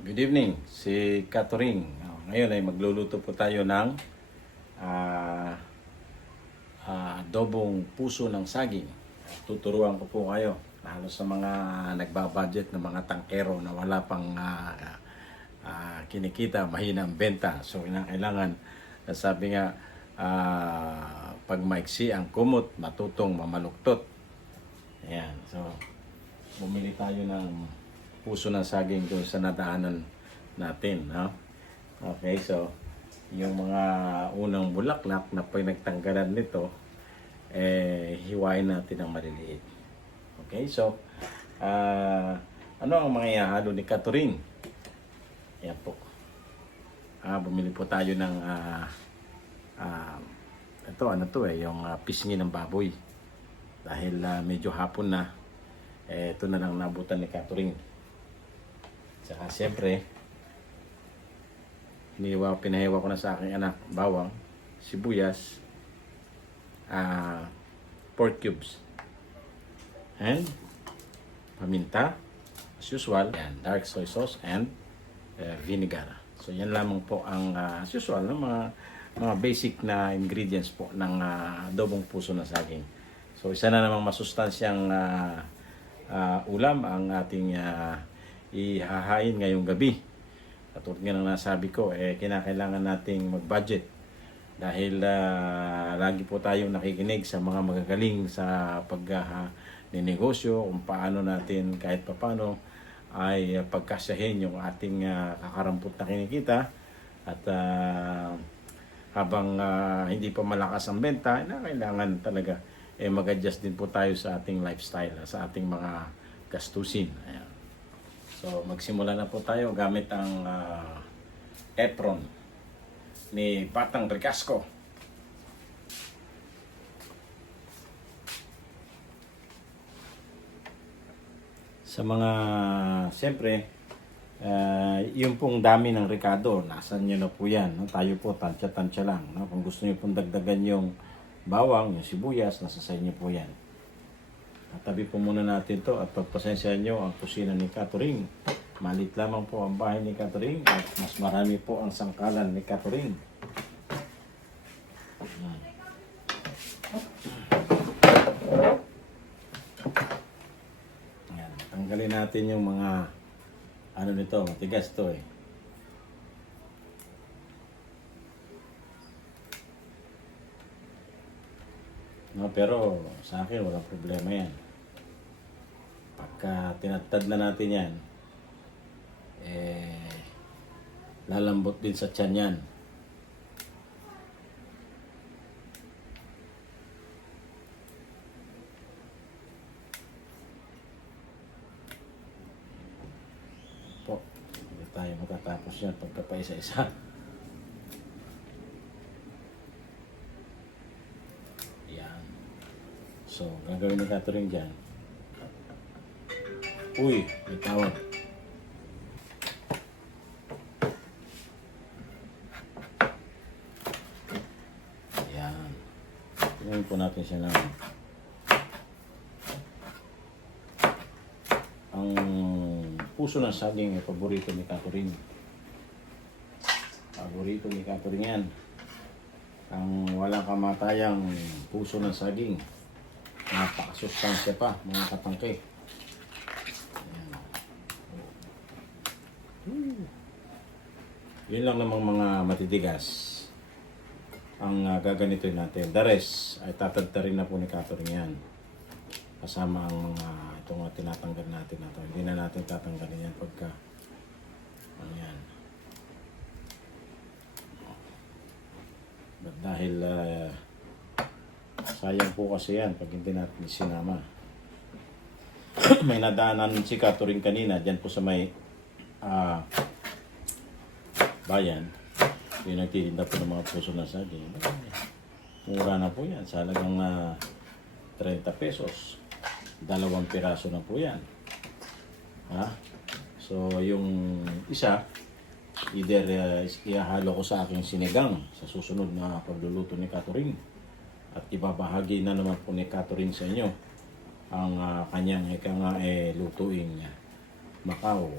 Good evening, si Catherine. Ngayon ay magluluto po tayo ng ah, adobong puso ng saging. Tuturuan ko po kayo, lalo sa mga nagbabudget ng mga tangkero na wala pang kinikita, mahina ang benta. So kailangan, sabi nga, pag maiksi ang kumot, matutong mamaluktot. Ayan, so bumili tayo ng puso ng saging doon sa nadaanan natin, no? Okay, so yung mga unang bulaklak na pinagtanggalan nito, hiwain natin ng maliliit. Okay, so ano ang mga ihahalo ni Catherine? Yan po. Bumili po tayo ng ito, ano to yung pisngi ng baboy. Dahil medyo hapon na, ito na lang nabutan ni Catherine. Saka siyempre, pinahiwa ko na sa aking anak, bawang, sibuyas, pork cubes, and paminta, as usual, and dark soy sauce, and vinegar. So yan lamang po ang as usual, mga basic na ingredients po ng adobong puso ng saging. So isa na namang masustansyang ulam ang ating ihahain ngayong gabi. Katulad nga ng nasabi ko, kinakailangan nating mag-budget dahil lagi po tayong nakikinig sa mga magagaling sa pag-ninegosyo kung paano natin kahit paano ay pagkasyahin yung ating kakarampot na kinikita at habang hindi pa malakas ang benta, kailangan talaga mag-adjust din po tayo sa ating lifestyle, sa ating mga gastusin. Ayan. So magsimula na po tayo gamit ang apron ni Batang Ricasco. Sa mga, siyempre, yung pong dami ng Ricardo, nasan nyo na po yan. No? Tayo po, tansya-tansya lang. No? Kung gusto nyo pong dagdagan yung bawang, yung sibuyas, nasa sa inyo po yan. Tabi po muna natin to at pagpasensya nyo ang kusina ni Catherine. Malit lamang po ang bahay ni Catherine at mas marami po ang sangkalan ni Catherine. Ayan. Tanggalin natin yung mga ano nito, matigas to No, pero sa akin walang problema yan. Pagka tinatad na natin yan, lalambot din sa tiyan yan. Po, hindi tayo matatapos yan pagkapaisa-isa. So, gagawin ni Catherine dyan. Uy, may tawag. Ayan. Tingnan po natin siya ng ang puso ng saging ay paborito ni Catherine. Paborito ni Catherine yan. Ang walang kamatayang puso ng saging. Napakasustansya pa, mga katangke. Yun lang namang mga matitigas ang gaganitoy natin. The rest ay tatadtarin na po ni Catherine yan. Kasama ang mga itong tinatanggal natin na ito. Hindi na natin tatanggalin yan pagka ano yan. But dahil sayang po kasi yan pag hindi natin sinama. May nadaanan si Catherine kanina dyan po sa may bayan. Yung nagtitinda po ng mga puso ng saging. Mura na po yan. Sa halagang 30 pesos. 2 piraso na po yan. So yung isa, either ihahalo ko sa aking sinigang sa susunod na pagluluto ni Catherine. At ibabahagi na naman po ni Catherine sa inyo ang kanyang lutuing Macau.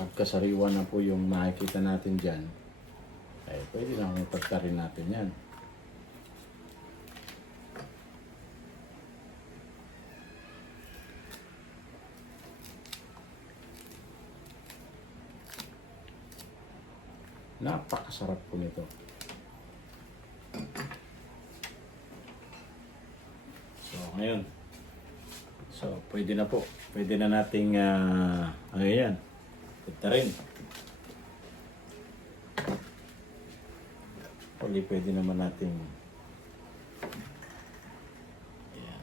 pagkasariwa na po yung makikita natin dyan, ay pwede na ipagtarin natin yan. Napakasarap po nito. So, ngayon. So, pwede na po. Pwede na nating, ano yan, rin. Pwede naman nating, yan.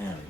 Yan.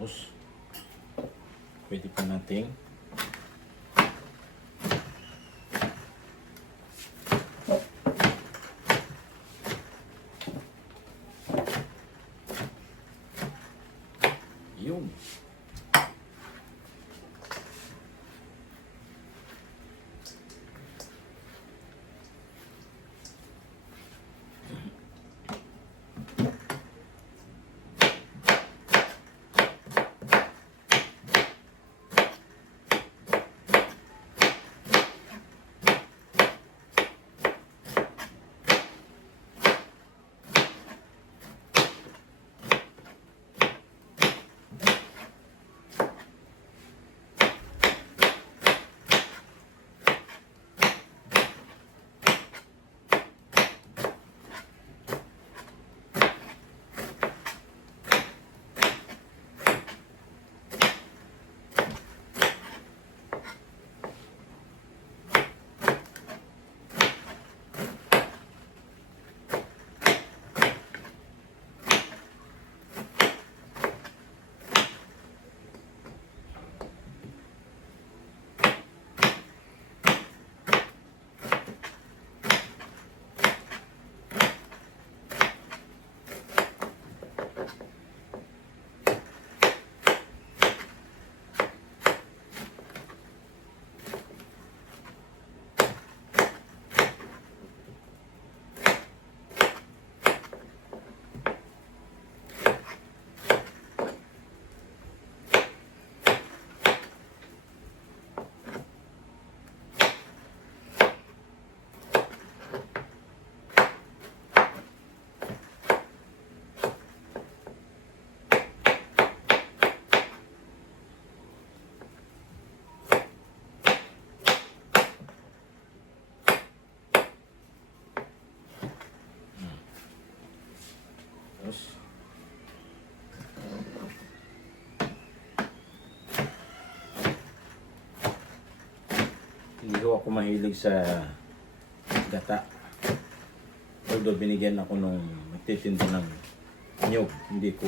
Tapos, pwede pa nating yun. Tapos, hindi ko ako mahilig sa gata. Although binigyan ako nung magtitinda ng nyog, hindi ko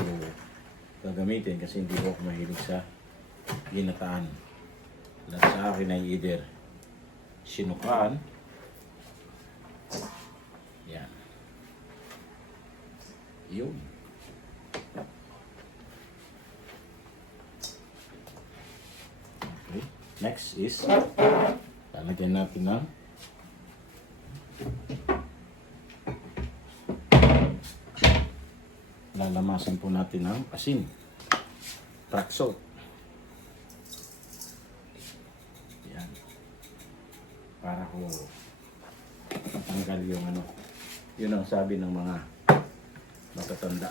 gagamitin kasi hindi ko ako mahilig sa ginataan. Lahat sa akin ay either sinukaan, yan, yun. Okay. Next is lalagyan natin ng Lalamasan po natin ng asin. Rock salt. Yan. Para ko matanggal yung ano. Yun ang sabi ng mga matatanda.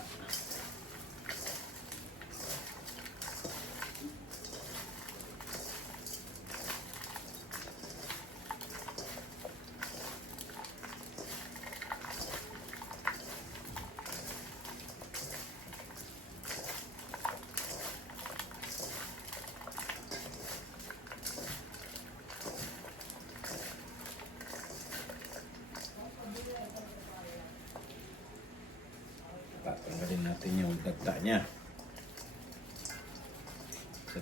Tatanggalin natin yung dagta niya.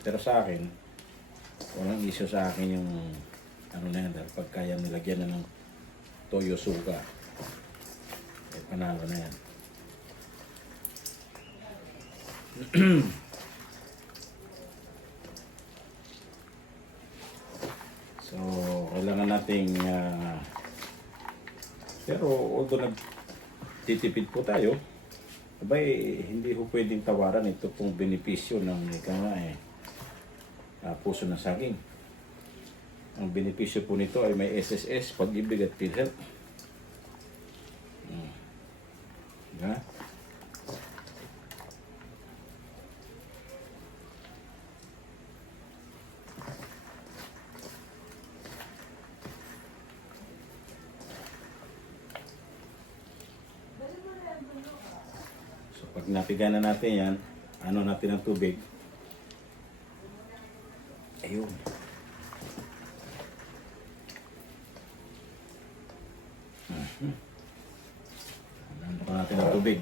Pero sa akin, walang issue sa akin yung ano na yan, dahil pagka yan nilagyan na ng toyo suga, eh panalo na yan. So, kailangan nating pero although nagtitipid po tayo, abay, hindi ko pwedeng tawaran ito pong benepisyo ng puso ng saging. Ang benepisyo po nito ay may SSS, Pag-ibig at PhilHealth. Diba? So pag napiga na natin yan, ano natin ang tubig. Ayun. Ano pa natin ang tubig.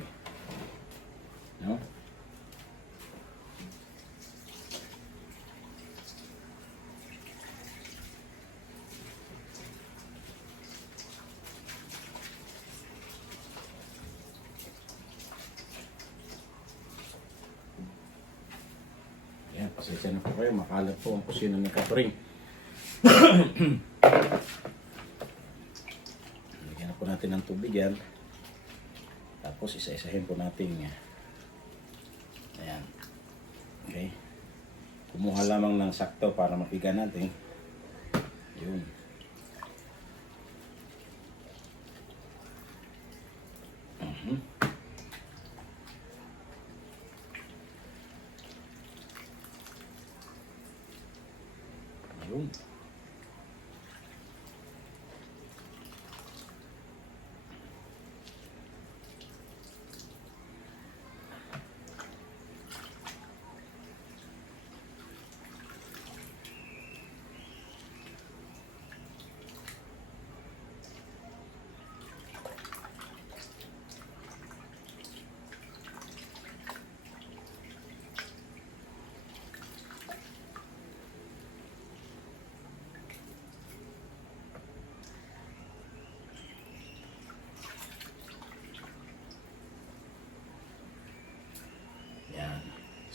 No? Ayan, pasensya na po kayo. Makalat po ang kusina ni Catherine. Lagyan na po natin ng tubig yan. Tapos isa-isahin po natin. Ayan. Okay. Kumuha lamang ng sakto para mapiga natin. Yun. Yun.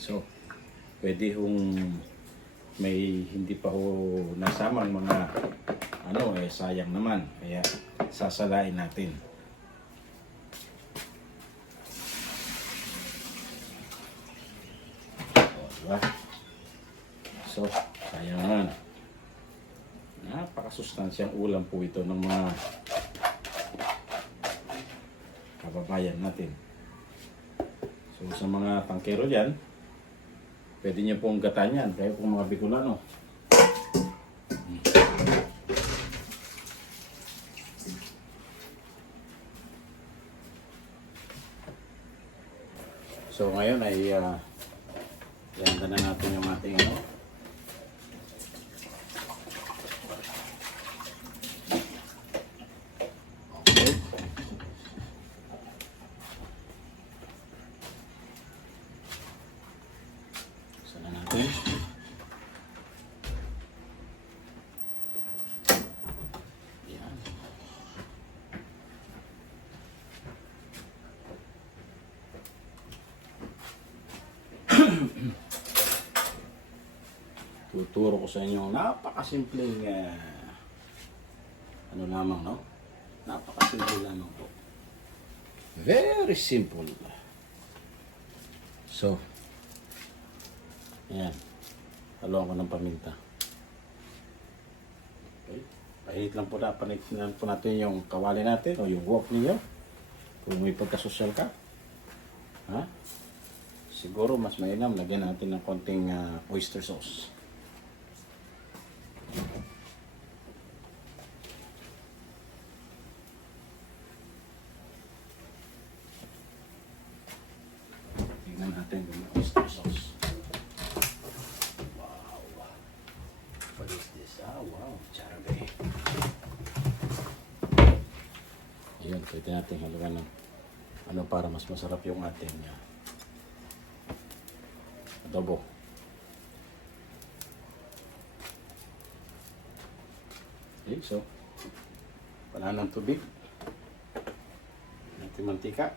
So, pwede hong may hindi pa ho nasamang mga sayang naman. Kaya sasalain natin. O, diba? So, sayang naman. Napakasustansyang ulam po ito ng mga kababayan natin. So, sa mga tangkero dyan, pwede nyo pong gatan yan, kayo pong mga Bicolano. So ngayon ay ganda na natin yung ating okay. Sana natin. Yan. Tuturo ko sa inyo napakasimpleng lamang, no? Napakasimple lamang po. Very simple. So, ayan. Haluan ko ng paminta. Okay. Pahit lang po na, panitin po natin yung kawali natin o yung wok ninyo. Kung may pagkasosyal ka. Ha? Siguro mas mainam, lagyan natin ng konting oyster sauce. Tingnan natin yung oyster sauce. Wow. What is this? Wow. Charabe. Ayan, pwede natin haluan ng ano para mas masarap yung ating adobo. Okay, so wala ng tubig. Natin mantika.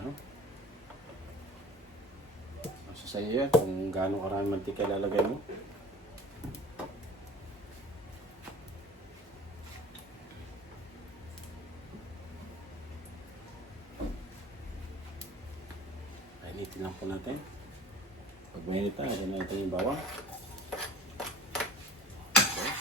No? So, sa iyo yan kung gaano karami mantika ilalagay mo. Painitin lang po natin. Pag mainit na, lagyan natin yung bawang. Okay.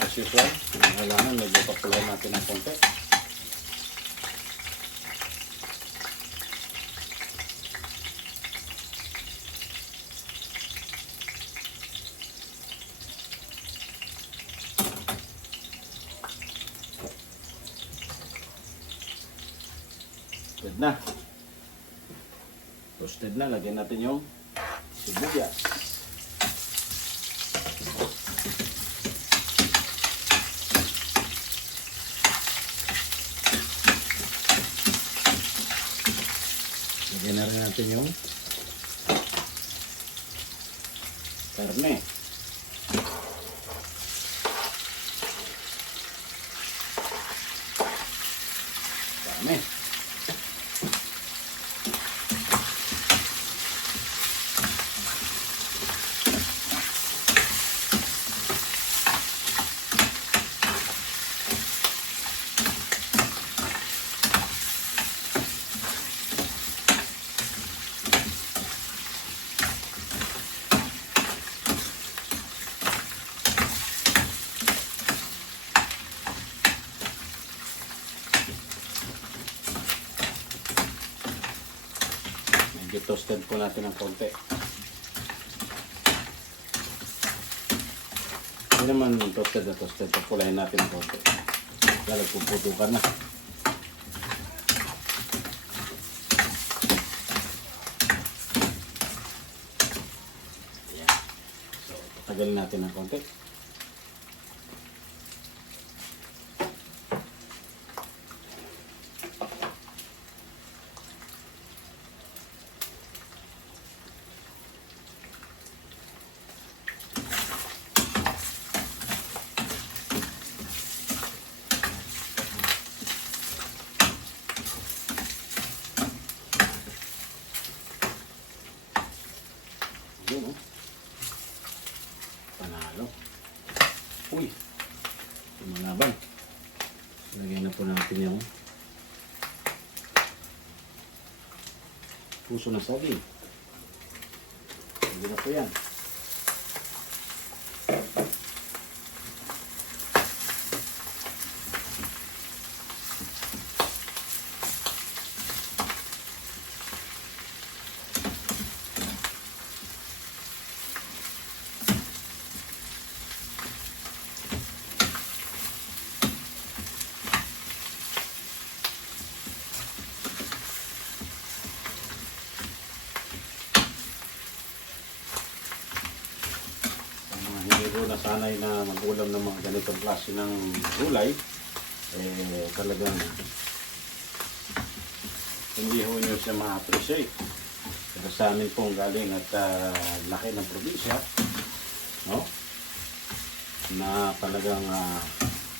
As usual, kailangan medyo papulahin natin ng konti. Toasted na. Toasted na. Lagyan natin yung sibuyas. Lagyan na rin natin yung karne. Karne. Medyo toasted po natin ng konti. Hindi naman toasted na toasted. Pagpulahin natin ng konti. Kaya nagpuputukan na. Ayan. So, patagalin natin ng konti. Yun, oh. Panalo. Uy! Lumalaban. Lagyan na po natin yung puso ng saging. Lagyan na po yan. Hindi ko nasanay na mag-ulam ng mga ganitong klase ng gulay, talagang hindi ho nyo siya ma-appreciate. Pero sa amin pong galing at laki ng probinsya, no? Na talagang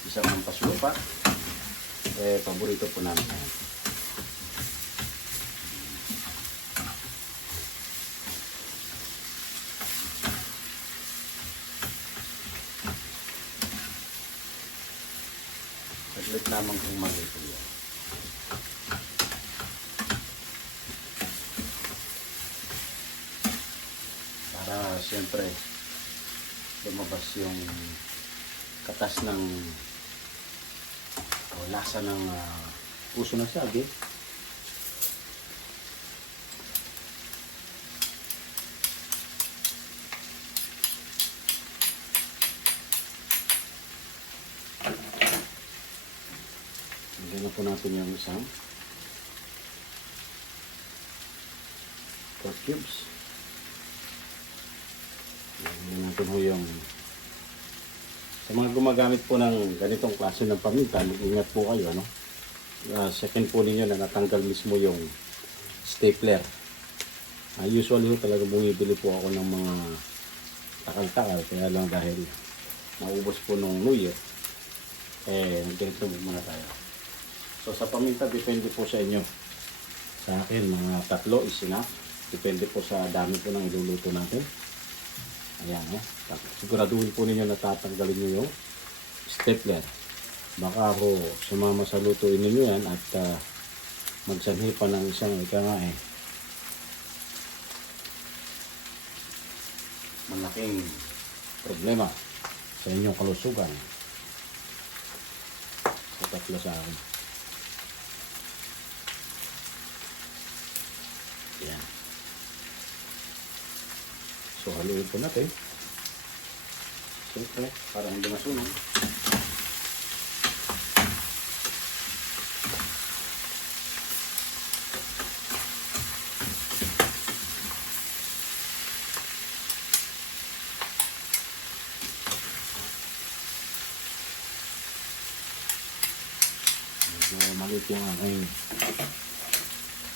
isang ng paslupa, paborito po namin. Saglit lamang kung maluto yan. Para siyempre lumabas yung katas ng lasa ng puso ng saging. Lagyan na po natin yung isang pork cubes. Lagyan natin po yung sa mga gumagamit po ng ganitong klase ng paminta, mag-ingat po kayo, ano? Second po ninyo na natanggal mismo yung stapler. Usually talaga bumibili po ako ng mga takal-takal, kaya lang dahil naubos po nung New Year, nag-ganito muna tayo. So sa paminta, depende po sa inyo. Sa akin, mga 3 is enough. Depende po sa dami po ng iluluto natin. Ayan, siguraduhin po ninyo na tatanggalin nyo yung stapler. Baka po sumama sa lutuin ninyo yan at magsanhi pa ng isang malaking problema sa inyong kalusugan. Sa 3 sa akin. Ayan. So, haluin po natin. Siyempre, para hindi masunog. Medyo maliit yung aking.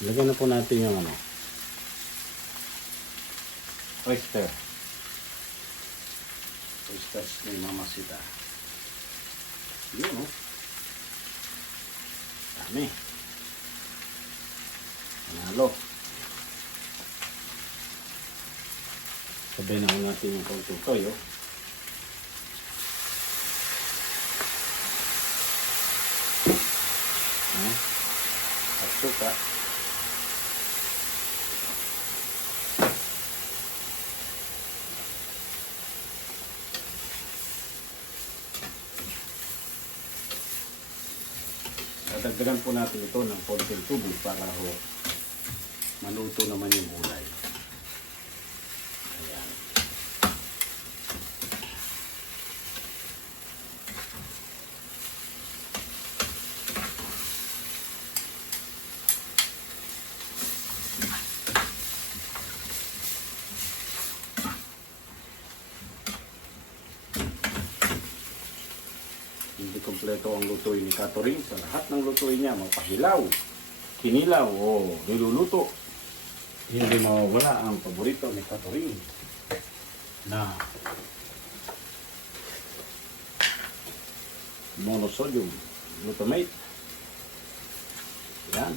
Lagyan na po natin yung oyster. Oysters ni Mama Sita. Yun, dami. Manalo. Sabihin na natin yung konting toyo. At suka. Dagdagan po natin ito ng konting tubig para maluto naman yung gulay. Ayan. Hindi kompleto ang lutuin ni Catherine. Sa lahat ng lutuin niya, mapahilaw, kinilaw o niluluto, hindi mawawala ang paborito ni Catherine na monosodium glutamate. Yan.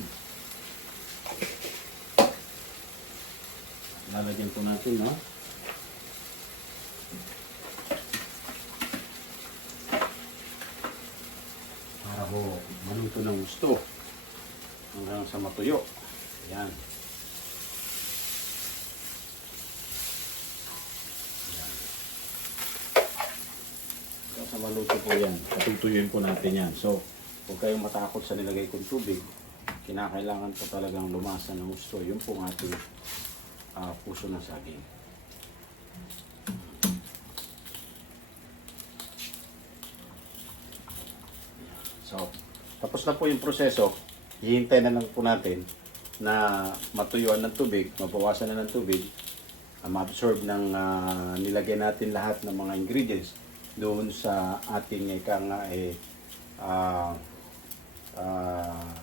Lalagyan po natin, no? Para ho maluto ng gusto hanggang sa matuyo. Yan. Hanggang sa maluto po yan. Patutuyuin po natin yan. So, huwag kayong matakot sa nilagay kong tubig. Kinakailangan po talagang lumasa ng gusto. Yun po ang ating puso ng saging. So, tapos na po yung proseso. Hihintay na lang po natin na matuyuan ng tubig, mabawasan na ng tubig, ma-absorb ng nilagay natin lahat ng mga ingredients doon sa ating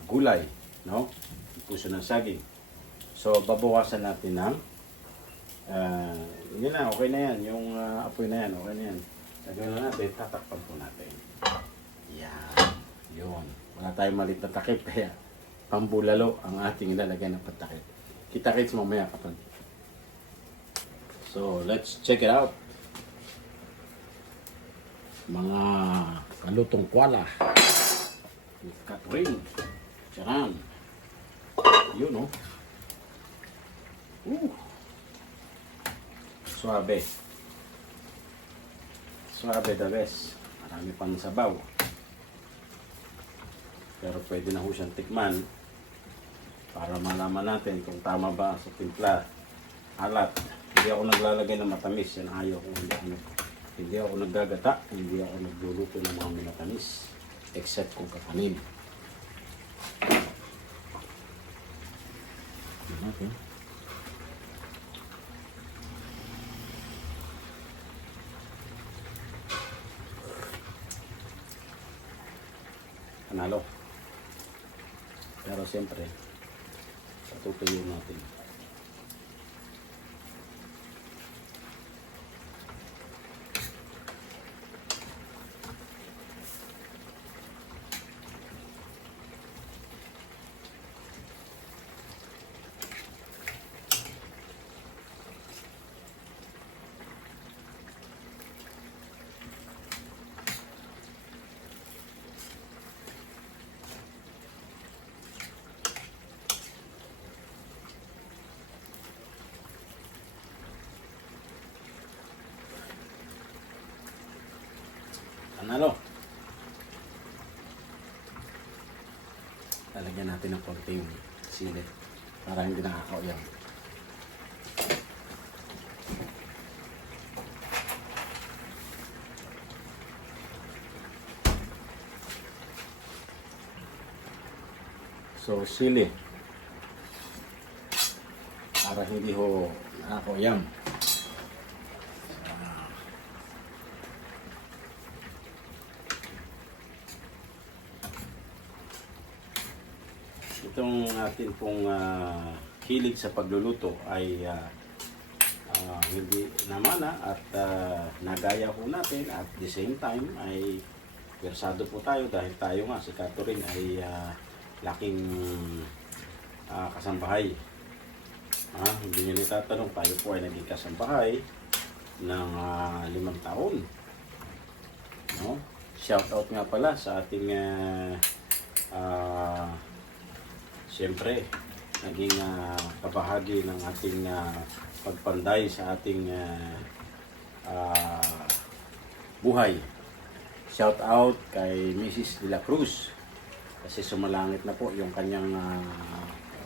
gulay, no? Puso ng saging. So, babawasan natin ng yun na, okay na yan. Yung apoy na yan, okay na yan. Lagyan na natin, tatakpan po natin. Yan. Yun. Wala tayong malit na takip, kaya pambulalo ang ating ilalagay ng patakip. Kita-kits mamaya kapag. So, let's check it out. Mga kalutong kwala. with Catherine. Charan. Yun, no? Suabe. Suabe the best. Marami pang sabaw. Pero pwede na ho siyang tikman para malaman natin kung tama ba sa timpla. Alat. Hindi ako naglalagay ng matamis. Yan ayaw ko. Hindi ako naggagata. Hindi ako nagluluto ng mga minatamis. Except kung kakanin. Okay. Panalo. Pero siyempre, patutuyin natin. Panalo. Lalagyan natin ng konting sili para hindi nakakauyang. So sili para hindi ho nakakauyang. Itong atin pong hilig sa pagluluto ay hindi namana at nagaya po natin at the same time ay versado po tayo dahil tayo nga si Catherine ay laking kasambahay. Hindi nyo nitatanong, tayo po ay naging kasambahay ng 5 taon. No? Shout out nga pala sa ating siyempre, naging kabahagi ng ating pagpanday sa ating buhay. Shout out kay Mrs. De La Cruz kasi sumalangit na po yung kanyang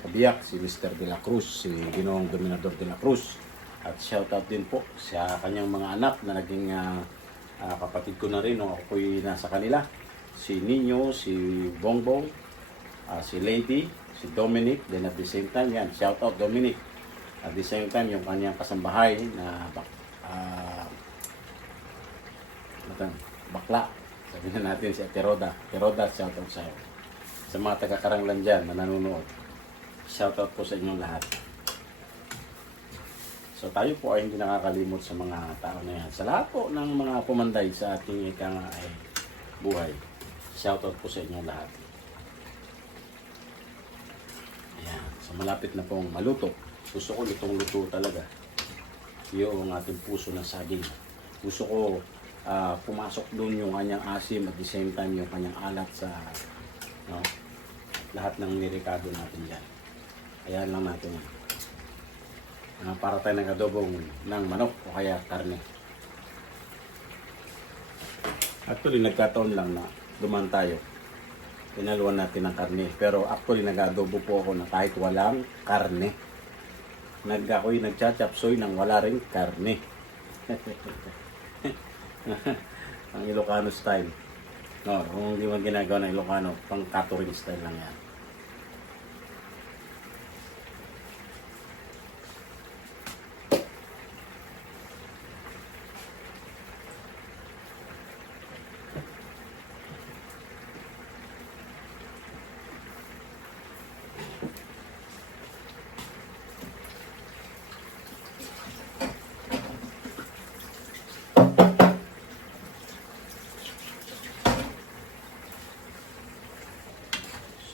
kabiyak, si Mr. De La Cruz, si Ginoong Dominador De La Cruz. At shout out din po sa kanyang mga anak na naging kapatid ko na rin nung ako'y nasa kanila. Si Nino, si Bongbong, si Lady, si Dominic, then at the same time, yan, shout out Dominic. At the same time, yung kanyang kasambahay na bakla. Sabihin natin si Ate Roda. Ate Roda, shout out sa'yo. Sa mga taga-Karanglan dyan na nanonood, shout out po sa inyong lahat. So tayo po ay hindi nakakalimot sa mga tao na yan. Sa lahat po ng mga pumanday sa ating buhay, shout out po sa inyong lahat. Ayan. So malapit na pong maluto. Gusto ko lutong-luto talaga. Yung ating puso ng saging. Gusto ko pumasok doon yung kanyang asim at the same time yung kanyang alat sa lahat ng nirikado natin yan. Ayan lang natin yan. Para tayo nag-adobong ng manok o kaya karne. Actually, nagkataon lang na duman tayo. Pinaluan natin ng karne. Pero actually, nag-adobo po ako na kahit walang karne. Ako'y nagchachapsoy nang wala rin karne. Ang Ilocano style. No, kung hindi mo ginagawa ng Ilocano, pang Catherine style lang yan.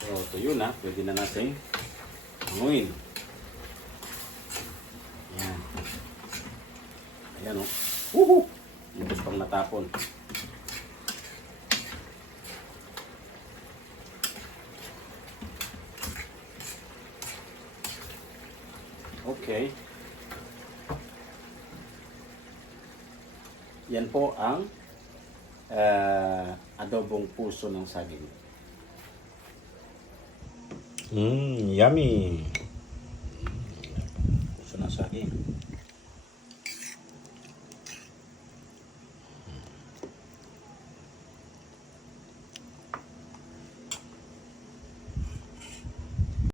So, tuyo na. Pwede na natin hanguin. Ayan. Ayan o. Woohoo! Yung pang natapon. Okay. Yan po ang adobong puso ng saging. Yummy.